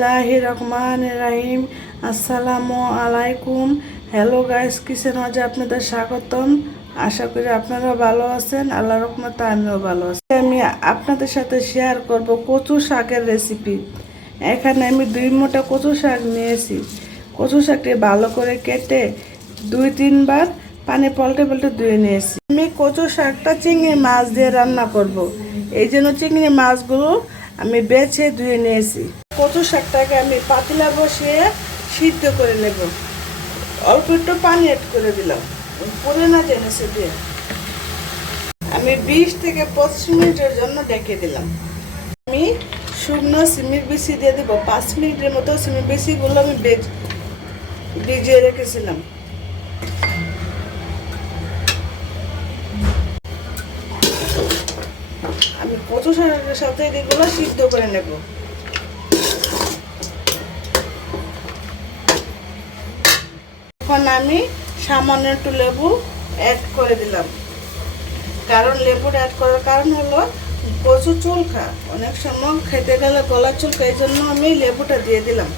বিসমিল্লাহির রহমানির রহিম। আসসালামু আলাইকুম। হ্যালো গাইস, কিচেন ওয়াজে আপনাদের স্বাগতম। আশা করি আপনারা ভালো আছেন। আল্লাহর রহমতে আমিও ভালো আছি। আমি আপনাদের সাথে শেয়ার করব কচু শাকের রেসিপি। এখানে আমি 2 মুঠা কচু শাক নিয়েছি। কচু শাকটি ভালো করে কেটে 2-3 বার পানি পাল্টে পাল্টে ধুয়ে নিয়েছি। আমি কচু শাকটা চিংড়ি মাছ দিয়ে রান্না করব। এই জন্য চিংড়ি মাছগুলো আমি বেছে ধুয়ে নিয়েছি। কচু শাকটাকে আমি পাতিলা বসিয়ে সিদ্ধ করে নেব। অল্প একটু পানি অ্যাড করে দিলাম, পুড়ে না জেনেছে দিয়ে। আমি 20 থেকে 25 মিনিটের জন্য ঢেকে দিলাম। আমি শুকনো সিমের বিচি দিয়ে দেবো। 5 মিনিটের মতো সিমের বিচিগুলো আমি ভিজিয়ে রেখেছিলাম। আমি কচু শাকের সাথে এগুলো সিদ্ধ করে নেব। এখন আমি সামান্য একটু লেবু অ্যাড করে দিলাম, কারণ লেবুটা অ্যাড করার কারণ হলো কচু চুলকা, অনেক সময় খেতে গেলে গলা চুলকা, এই জন্য আমি লেবুটা দিয়ে দিলাম।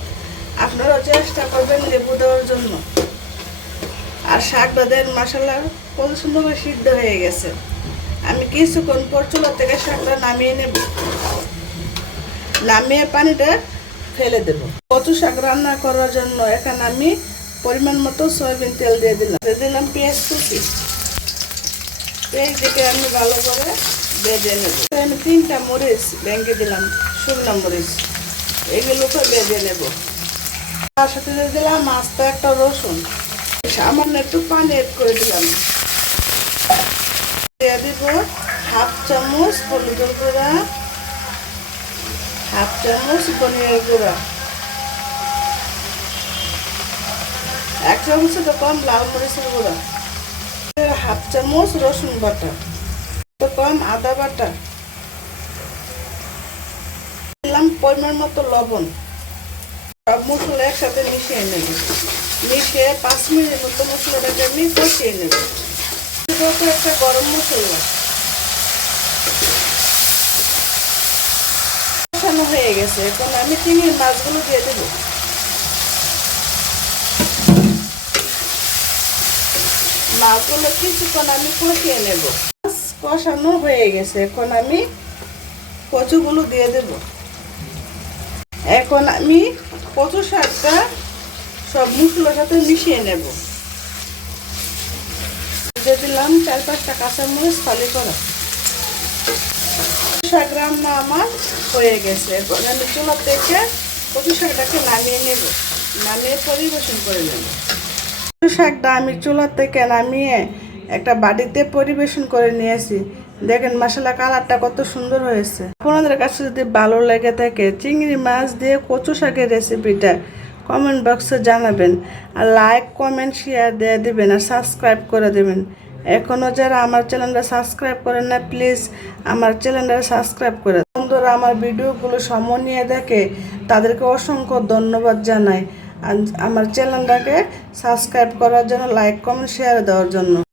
আপনারাও চেষ্টা করবেন লেবু দেওয়ার জন্য। আর শাকটা দেন মশলা কত সুন্দর করে সিদ্ধ হয়ে গেছে। আমি কিছুক্ষণ পর চুলা থেকে শাকটা নামিয়ে নেব, নামিয়ে পানিটা ফেলে দেব। কচু শাক রান্না করার জন্য এখানে আমি পরিমাণ মতো সয়াবিন তেল দিয়ে দিলাম পেঁয়াজ কুচি। পেঁয়াজ দিকে আমি ভালো করে ভেজে নেব। আমি 3টা মরিচ ভেঙে দিলাম, শুকনো মরিচ, এগুলোকে ভেজে নেব। তার সাথে দিয়ে দিলাম আস্ত একটা রসুন, সামান্য একটু পানি অ্যাড করে দিলাম। দিয়ে দিব 1/2 চামচ হলুদের গুঁড়া, 1/2 চামচ ধনিয়ার গুঁড়া, 1 চামচের কম লাল মরিচের গুঁড়া, 1/2 চামচ রসুন বাটা, কম আদা বাটা, দিলাম পরিমাণ মতো লবণ। সব মশলা একসাথে মিশিয়ে নেব। মিশিয়ে 5 মিনিটের মতো মশলাটাকে আমি কষিয়ে নেব। একটা গরম মশলা কষানো হয়ে গেছে। এখন আমি চিংড়ি মাছগুলো দিয়ে দেব। মাছগুলো কিছুক্ষণ আমি কষিয়ে নেব। মাছ কষানো হয়ে গেছে, এখন আমি কচুগুলো দিয়ে দেব। এখন আমি কচু শাকটা সব মশলার সাথে মিশিয়ে নেব। দিয়ে দিলাম 4-5টা কাঁচামরিচ ফালি করা। শাক রান্না আমার হয়ে গেছে। এখন আমি চুলা থেকে কচু শাকটাকে নামিয়ে নেব, নামিয়ে পরিবেশন করে নেব। কচু শাকটা আমি চুলা থেকে নামিয়ে একটা বাটিতে পরিবেশন করে নিয়েছি। দেখেন মশলা কালারটা কত সুন্দর হয়েছে। আপনাদের কাছে যদি ভালো লেগে থাকে চিংড়ি মাছ দিয়ে কচু শাকের রেসিপিটা কমেন্ট বক্সে জানাবেন। আর লাইক কমেন্ট শেয়ার দিয়ে দেবেন, আর সাবস্ক্রাইব করে দেবেন। এখনও যারা আমার চ্যানেলটা সাবস্ক্রাইব করেন না, প্লিজ আমার চ্যানেলটা সাবস্ক্রাইব করে। বন্ধুরা আমার ভিডিওগুলো সময় নিয়ে দেখে তাদেরকে অসংখ্য ধন্যবাদ জানাই। আর আমার চ্যানেলটাকে সাবস্ক্রাইব করার জন্য, লাইক কমেন্ট শেয়ার দেওয়ার জন্য।